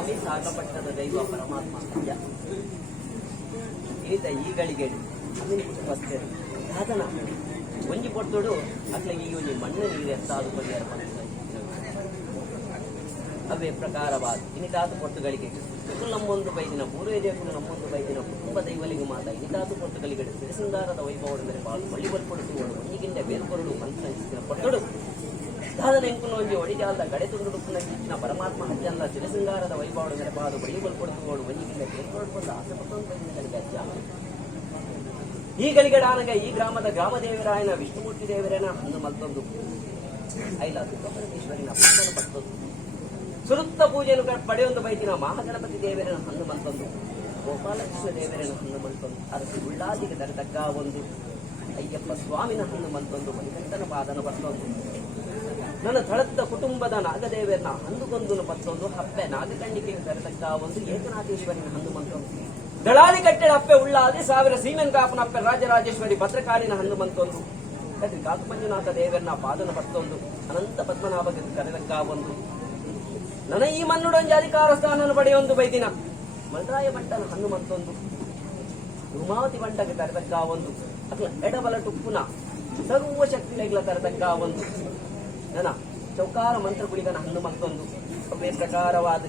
ಸ್ವಾಮಿ ಸಾಕಪಟ್ಟದ ದೈವ ಪರಮಾತ್ಮ ಅಯ್ಯ ಈತ ಈಗಳಿಗೆ ಬರ್ತೇನೆ ಸಾಧನ ಒಂಜಿ ಕೊಟ್ಟೋಡು ಅಟ್ಲ ಈ ಒಂಜಿ ಮಣ್ಣು ನೀರು ಎತ್ತಾದು ಪರಿಹಾರ ಅವೇ ಪ್ರಕಾರವಾದ ಇನಿತಾತು ಪೊಟ್ಟುಗಳಿಗೆ ನಮ್ಮೊಂದು ಬೈದಿನ ಪೂರ್ವಜೇಕುಲು ನಮ್ಮೊಂದು ಬೈದಿನ ಕುಟುಂಬ ದೈವಲಿಗೆ ಮಾತ ಇನಿತಾತು ಪೊಟ್ಟುಗಳಿಗೆ ಸಿರಿಸಿಂಗಾರದ ವೈಭವದ ಮೇಲೆ ಬಾಳು ಬಳ್ಳಿ ಬಲ್ಪಡುತ್ತುಗಳು ಒಣಗಿಂದ ಬೇರ್ಪೊರಡು ಮಂತ್ರ ಪಟ್ಟಡು ಸಾಧನ ಎಂಕುನ ಒಂಜಿ ಒಡಿಜಾಲದ ಗಡೆ ತುಂಡು ಕಿಚ್ಚಿನ ಪರಮಾತ್ಮ ಹಜ್ಜಂದ ಸಿರಿಸಿಂಗಾರದ ವೈಭವದ ಮೇಲೆ ಬಾಳು ಬಳ್ಳಿ ಬಲ್ಪಡುತ್ತುಗಳು ಒಣಗಿಂದ ಬೇರ್ಪೊರಡು ಆಸೆ ಪಟ್ಟೊಂದು ಬೈದಿನ ಅಜ್ಜ ಈ ಗಳಿಗಡಾನಗ ಈ ಗ್ರಾಮದ ಗ್ರಾಮ ದೇವರಾಯನ ವಿಷ್ಣುಮೂರ್ತಿ ದೇವರೇನ ಅಂದು ಮತ್ತೊಂದು ಐಲಾದು ಪರಮೇಶ್ವರಿನ ಪೂಜೆಯನ್ನು ಪಟ್ಟೊಂದು ಸುರುತ್ತ ಪೂಜೆಯನ್ನು ಪಡೆಯೊಂದು ಬೈತಿನ ಮಹಾಗಣಪತಿ ದೇವರನ ಹಣ್ಣು ಮಂತೊಂದು ಗೋಪಾಲಕೃಷ್ಣ ದೇವರನ ಹಣ್ಣು ಮಂತೊಂದು ಅರಸಿ ಉಳ್ಳಾದಿಗೆ ತರತಕ್ಕ ಒಂದು ಅಯ್ಯಪ್ಪ ಸ್ವಾಮಿನ ಹಣ್ಣು ಮಂತೊಂದು ಮಣಿಕಂಠನ ಪಾದನ ಬರ್ತೊಂದು ನನ್ನ ತಳದ ಕುಟುಂಬದ ನಾಗದೇವರನ ಹಣ್ಣುಗೊಂದು ಪತ್ತೊಂದು ಹಪ್ಪೆ ನಾಗಕಂಡಿಕೆಗೆ ತರತಕ್ಕ ಒಂದು ಏಕನಾಥೇಶ್ವರಿನ ಹಣ್ಣು ಮಂತೊಂದು ದಳಾಲಿ ಕಟ್ಟೆಡ ಅಪ್ಪೆ ಉಳ್ಳಾದಿ 1000 ಸೀಮೆನ್ ಕಾಪನ ಅಪ್ಪೆ ರಾಜರಾಜೇಶ್ವರಿ ಭದ್ರಕಾಳಿನ ಹಣ್ಣು ಮಂತೊಂದು ಕಾಕು ಮಂಜುನಾಥ ದೇವರನ ಪಾದನ ಬರ್ತೊಂದು ಅನಂತ ಪದ್ಮನಾಭಕ್ಕೆ ತರತಕ್ಕ ಒಂದು ನನ್ನ ಈ ಮನ್ನುಡೊಂಜಿ ಅಧಿಕಾರ ಸ್ಥಾನ ಪಡೆಯೊಂದು ಬೈದಿನ ಮಲ್ರಾಯ ಭಟ್ಟನ ಹಣ್ಣು ಮಂತೊಂದು ಉಮಾವತಿ ಬಂಟಗೆ ತರತಕ್ಕ ಒಂದು ಅಕ್ಲ ಎಡಬಲ ಟುಪ್ಪುನ ಸರ್ವ ಶಕ್ತಿಗಳ ತರತಕ್ಕ ಒಂದು ನನ್ನ ಚೌಕಾರ ಮಂತ್ರ ಗುಳಿಗನ ಹಣ್ಣು ಮಂತೊಂದು ಅವೇ ಪ್ರಕಾರವಾದ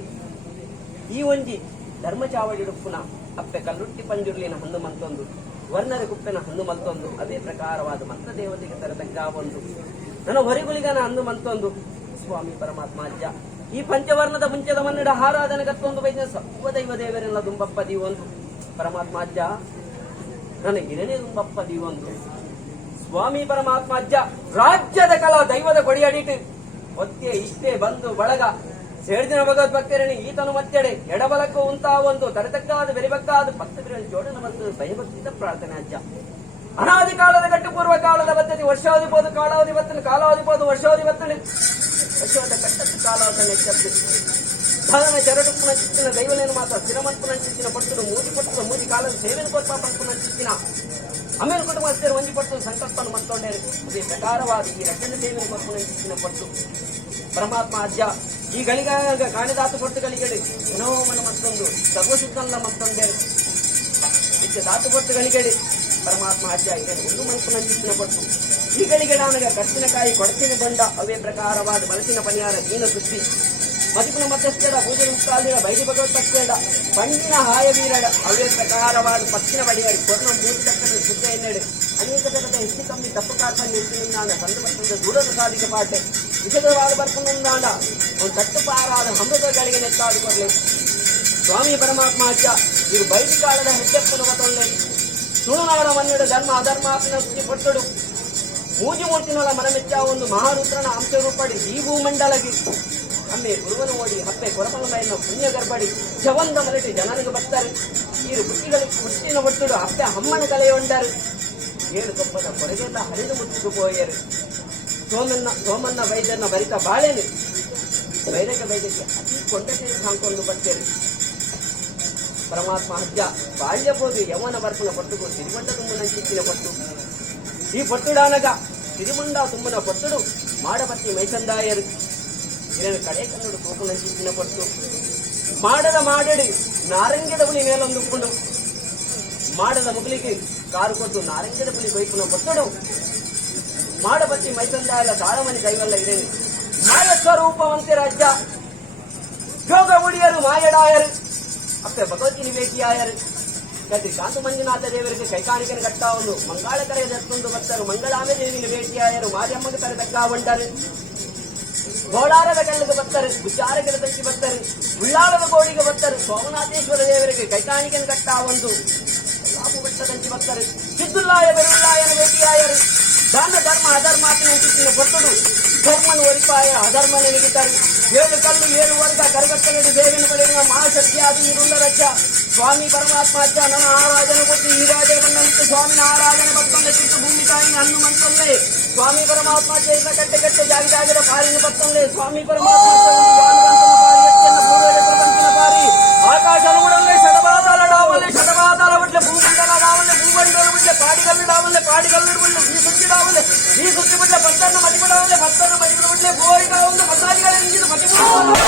ಈ ಒಂಜಿ ಧರ್ಮಚಾವಡಿ ಡುಪ್ಪುನ ಅಪ್ಪೆ ಕಲ್ಲುಟ್ಟಿ ಪಂಜುರ್ಲಿನ ಹಣ್ಣು ಮಂತೊಂದು ವರ್ಣರ ಕುಪ್ಪೆನ ಹಣ್ಣು ಮಂತೊಂದು ಅದೇ ಪ್ರಕಾರವಾದ ಮಂತ್ರ ದೇವತೆಗೆ ತರತಕ್ಕ ಒಂದು ನನ್ನ ಹೊರಿಗುಳಿಗನ ಹಣ್ಣು ಮಂತೊಂದು ಸ್ವಾಮಿ ಪರಮಾತ್ಮ ಅಜ್ಜ ಈ ಪಂಚವರ್ಣದ ಮುಂಚೆದ ಮನ್ನಡ ಆರಾಧನೆ ಕತ್ತೊಂದು ಬೈದ ಸರ್ವದೈವ ದೇವರೆಲ್ಲ ದುಂಬಪ್ಪ ದೀವೊಂದು ಪರಮಾತ್ಮ ಅಜ್ಜ ನನಗಿರನೇ ದುಂಬಪ್ಪ ದೀವೊಂದು ಸ್ವಾಮಿ ಪರಮಾತ್ಮ ಅಜ್ಜ ರಾಜ್ಯದ ಕಲಾ ದೈವದ ಕೊಡಿಯಡಿಟ್ಟು ಒತ್ತೆ ಇಷ್ಟೇ ಬಂದು ಬಳಗ ಸೇಡಿದಿನ ಭಗವದ್ಭಕ್ತರಣಿ ಈತನು ಮತ್ತೆಡೆ ಎಡಬಲಕ್ಕೂ ಉಂಟಾ ಒಂದು ತರತಕ್ಕಾದ ಬೆರಿಬಕ್ಕಾದ ಭಕ್ತ ಜೋಡನ ಮತ್ತು ಭಯಭಕ್ತಿದ ಪ್ರಾರ್ಥನೆ ಅಜ್ಜ ಅನಾದಿ ಕಾಲದ ಗಟ್ಟು ಪೂರ್ವ ಕಾಲದ ಬದ್ಧತೆ ವರ್ಷಾವಧಿ ಬೋದು ಕಾಲಾವಧಿ ಬತ್ತನೆ ಕಾಲಾವಧಿ ಬೋದು ವರ್ಷಾವಧಿ ಬತ್ತನೆ ವರ್ಷದ ಕಟ್ಟತ್ತು ಕಾಲಾವಧಿ ಎಚ್ಚತ್ತು ಸಾಧನ ಚರಡುಪ್ಪುನ ಚಿತ್ತಿನ ದೈವನೇನು ಮಾತ್ರ ಸ್ಥಿರಮಂಪುನ ಚಿತ್ತಿನ ಪಟ್ಟುದು ಮೂಜಿ ಪಟ್ಟುದು ಮೂಜಿ ಕಾಲದ ಸೇವೆನ ಕೊಟ್ಟ ಪಂಪುನ ಚಿತ್ತಿನ ಆಮೇಲೆ ಕುಟುಂಬಸ್ಥರು ಒಂಜಿ ಪಟ್ಟು ಸಂಕಲ್ಪನ ಮಂತೊಂಡೇರು ಅದೇ ಪ್ರಕಾರವಾದ ಈ ರಕ್ಷಣೆ ಸೇವೆನ ಕೊಟ್ಟ ಚಿತ್ತಿನ ಪಟ್ಟು ಪರಮಾತ್ಮ ಅಜ್ಜ ಈ ಗಳಿಗಾಗ ಕಾಣಿದಾತು ಪೊಟ್ಟುಗಳಿಗೆ ಮನೋಮನ ಮತ್ತೊಂದು ಸರ್ವಶುದ್ಧಲ್ಲ ಮತ್ತೊಂಡೇರು ಇಚ್ಛೆ ದಾತು ಪೊಟ್ಟುಗಳಿಗೆ ಪರಮಾತ್ಮ ಅಜ್ಜ ಇದೆ ಒಂದು ಮನಸ್ಸಿನ ಚಿತ್ತಿನ ಪಟ್ಟು ಈ ಗಳಿಗೆ ನನಗ ಕಟ್ಟಿನಕಾಯಿ ಕೊಡಚಿನ ಬಂಡ ಅವೇ ಪ್ರಕಾರವಾದ ಮನಸ್ಸಿನ ಪರಿಹಾರ ದೀನ ಸುದ್ದಿ ಮದಿಪುನ ಮಧ್ಯಸ್ಥರ ಪೂಜೆ ಮುಕ್ತಾಲಿರ ಬೈದಿ ಭಗವತ್ಪಕ್ಷೇಡ ಪಂಡಿನ ಹಾಯ ವೀರಡ ಅವೇ ಪ್ರಕಾರವಾದ ಪಕ್ಷಿನ ಬಡಿಗಡಿ ಕೊರ್ಣ ಮೂರು ತಕ್ಕದ ಸುದ್ದ ಎನ್ನೆಡೆ ಅನೇಕ ಜಗದ ಹೆಚ್ಚು ಕಮ್ಮಿ ತಪ್ಪು ಕಾರ್ಪಣ್ಯ ಹೆಚ್ಚಿನಿಂದಾಂಡ ಸಂದರ್ಭದ ದೂರದ ಸಾಧಿಕ ಪಾಟೆ ವಿಷದವಾದ ಬರ್ಕೊಂಡಾಂಡ ಒಂದು ತಟ್ಟುಪಾರಾದ ಹಮೃತಗಳಿಗೆ ನೆತ್ತಾದು ಕೊರಲೆ ಸ್ವಾಮಿ ಪರಮಾತ್ಮ ಅಜ್ಜ ಇದು ಬೈದಿ ಕಾಲದ ಹೆಜ್ಜಪ್ಪನ ಮತ್ತೊಳ್ಳೆ ತುಳುನಾಡ ಮನ್ನಡ ಧರ್ಮ ಅಧರ್ಮಾಪಿನ ಸುದ್ದಿ ಪೊಟ್ಟಡು ಮೂಜಿ ಮೂರ್ತಿನೊಳ ಮನಮೆಚ್ಚ ಒಂದು ಮಹಾರುದ್ರನ ಅಂಶ ರೂಪಡಿ ಈ ಭೂಮಂಡಲಗಿ ಅಮ್ಮೆ ಗುರುವನು ಓಡಿ ಹಪ್ಪೆ ಕೊರಮಲಮೈನ ಪುಣ್ಯ ಗರ್ಭಡಿ ಜವಂದ ಮಲಟಿ ಜನರಿಗೆ ಬರ್ತಾರೆ ಈ ಹುಟ್ಟಿನ ಒಟ್ಟುಡು ಅಪ್ಪೆ ಅಮ್ಮನ ಕಲೆಯೊಂಡರು 7 ಕೊಪ್ಪದ ಕೊರಗೆಲ್ಲ ಹರಿದು ಮುಟ್ಟಿದು ಹೋಯರು ಸೋಮನ್ನ ವೈದ್ಯರನ್ನ ಬರಿತ ಬಾಳೆನೆ ವೈದ್ಯಕ ವೈದ್ಯಕ್ಕೆ ಅತಿ ಕೊಂಡಟೆ ಹಾಕೊಂಡು ಬರ್ತೇನೆ ಪರಮಾತ್ಮ ಅಜ್ಜ ಬಾಳ್ಯಬೋದು ಯವನ ಬರ್ಪುನ ಪಟ್ಟುಗು ಸಿರಿಮಂಡ ತುಂಬನ ಚಿಕ್ಕಿನ ಪಟ್ಟು ಈ ಪಟ್ಟುಡಾನಗ ಸಿರಿಮಂಡ ತುಂಬನ ಪಟ್ಟುಡು ಮಾಡಪತ್ತಿ ಮೈಸಂದಾಯರು ಇದನ್ನು ಕಡೆ ಕನ್ನಡ ತೂಪುನ ಚಿಕ್ಕಿನ ಪಟ್ಟು ಮಾಡದ ಮಾಡಡಿ ನಾರಂಗ್ಯದ ಬುಲಿ ಮೇಲೊಂದುಕೊಂಡು ಮಾಡದ ಮುಗಿಲಿಗೆ ಕಾರು ಕೊಟ್ಟು ನಾರಂಗ್ಯದ ಬುಲಿ ಬೈಪುನ ಪಟ್ಟುಡು ಮಾಡಪತ್ತಿ ಮೈಸಂದಾಯಲ ತಾಳಮನಿ ದೈವಲ್ಲ ಇರೇನು ಮಾಯ ಸ್ವರೂಪವಂತೆ ರಾಜ್ಯ ಯೋಗ ಉಡಿಯರು ಮಾಯಡಾಯರು ಅಪ್ಪೆ ಭಗವತಿ ನಿವೇದಿಯಾಯರು ಕಟ್ಟಿ ಕಾಂತು ಮಂಜುನಾಥ ದೇವರಿಗೆ ಕೈಕಾಣಿಕೆನ ಕಟ್ಟ ಒಂದು ಮಂಗಾಳ ಕರೆಯ ದತ್ತೊಂದು ಭಕ್ತರು ಮಂಗಳಾಮೆ ದೇವಿ ನಿವೇದಿಯಾಯರು ಮಾರಿಯಮ್ಮಗೆ ತರತಕ್ಕ ಬಂಡರು ಗೋಳಾರದ ಕಲ್ಲಿಗೆ ಬರ್ತಾರೆ ಉಚ್ಚಾರಕ್ಕೆ ತಂಚಿ ಬರ್ತಾರೆ ಉಳ್ಳಾಳದ ಗೋಡಿಗೆ ಬರ್ತಾರೆ ಸೋಮನಾಥೇಶ್ವರ ದೇವರಿಗೆ ಕೈಕಾಣಿಕೆನ ಕಟ್ಟ ಒಂದು ಲಾಭು ಬೆಟ್ಟದಂಚಿ ಬರ್ತಾರೆ ಸಿದ್ದುಲ್ಲಾಯ ಬೆರುಲ್ಲಾಯನ ಭೇಟಿಯಾಯರು ದಾನ ಧರ್ಮ ಅಧರ್ಮಾತಿನ ಚಿತ್ತಿನ ಪಟ್ಟುಡು ಧರ್ಮನು ಒಲಿಪಾಯ ಅಧರ್ಮನ ನೆಗಿತಾರೆ 7 ಕಲ್ಲು 7 ವರ್ಗ ಕರಗಟ್ಟಲೆಡು ದೇವಿನ ಪಡೆಯುವ ಮಹಾಶಕ್ತಿಯಾದಿ ಇರುಳ್ಳ ರಜ್ಜ ಸ್ವಾಮಿ ಪರಮಾತ್ಮ ಅಜ್ಜ ನನ್ನ ಆರಾಧನೆ ಕೊಟ್ಟು ಈ ರಾಜ ಬಂದಂತೆ ಸ್ವಾಮಿನ ಆರಾಧನೆ ಬರ್ತೊಂದೆ ಚಿತ್ತು ಭೂಮಿ ತಾಯಿನ ಹಣ್ಣು ಮಂತೊಂದೆ ಸ್ವಾಮಿ ಪರಮಾತ್ಮ ಅಜ್ಜ ಇದ್ದ ಕಟ್ಟೆ ಕಟ್ಟೆ ಜಾಗದ ಪಾರಿನ ಬರ್ತೊಂದೆ ಸ್ವಾಮಿ ಪರಮಾತ್ಮ ಪಾರಿ ಆಕಾಶ ಶತಪಾತಾಲ ಡಾವಲೆ ಶತಪಾತಾಲ ಬಿಡ್ಲೆ ಭೂಮಂಡಲ ಡಾವಲೆ ಭೂಮಂಡಲ ಬಿಡ್ಲೆ ಪಾಡಿಗಲ್ಲು ಡಾವಲೆ ಪಾಡಿಗಲ್ಲು ಬಿಡ್ಲೆ ಈ ಸುತ್ತಿ ಡಾವಲೆ ಈ ಸುತ್ತಿ ಬಿಡ್ಲೆ ಭಕ್ತರನ್ನ ಮಡಿಬಿಡವಲೆ ಭಕ್ತರನ್ನ ಮಡಿಬಿಡವಲೆ ಗೋರಿಗಳ ಒಂದು ಭಕ್ತಾದಿಗಳ ಮಡಿಬಿಡ